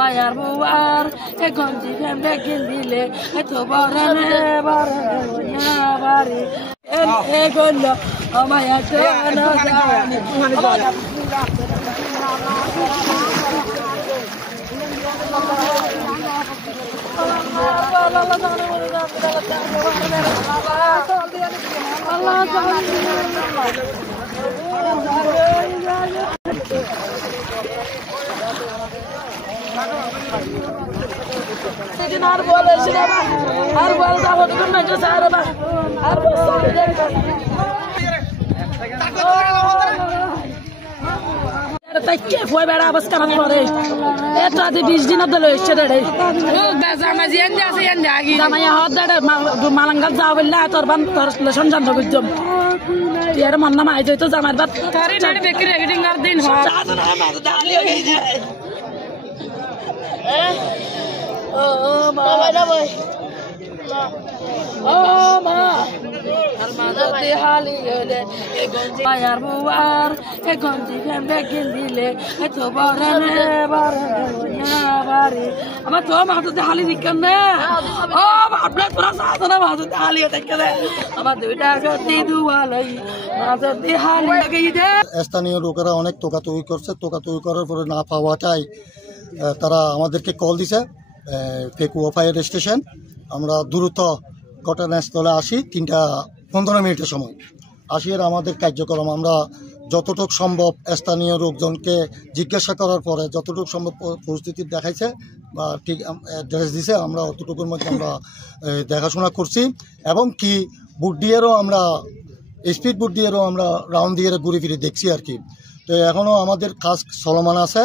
Bayar buar, gonji pembe gindile, tobarane barane bari. Gollo, amaya chana jani. Ar bola şuraya bak. Ar bola da bakın ne cesare bak. Ar bola তাকে ফয় বেড়া বাস কামান করে এটা দি 20 দিন দলে ছেড়ে রে ও জামা জিয়ান আছে ইয়ান জাগি জামা ইয়া হদ দড় মালাঙ্গাল যাও বললা তোর বান তোর লসন জান জগজম ইয়ার মন না মাই যাইতো জামার বাত করে নানি বেকরি রেডিং আর দিন হ জানো না মা দালি হয়ে গেছে মা বাবা ভাই মা Almada hali yole, gonji bayar buar, gonji pembe gindile, tobarane barane bari. Ama to mahdu hali dikkanne. Apne pura sadana mahdu hali dikkanne. Ama duita gati dualai, mahdu hali lagide. স্থানীয় লোকেরা অনেক তোকাতুকি করছে, তোকাতুকি করার পরে না পাওয়াটাই তারা আমাদেরকে কল দিছে পেকুয়া ফায়ার স্টেশন। আমরা দ্রুত ঘটনাস্থলে আসি 3:15 মিনিটের সময় আসি। আর আমাদের কার্যক্রম আমরা যতটুকু সম্ভব স্থানীয় লোকজনকে জিজ্ঞাসা করার পরে যতটুকু সম্ভব পরিস্থিতি দেখাইছে বা ঠিক অ্যাড্রেস দিছে, আমরা অতটুকুর মধ্যে আমরা দেখাশোনা করছি এবং কি বুট দিয়েও আমরা স্পিড বুট দিয়েও আমরা রাউন্ড দিয়ে ঘুরে ফিরে দেখছি আর কি। তো এখনও আমাদের কাজ চলমান আছে।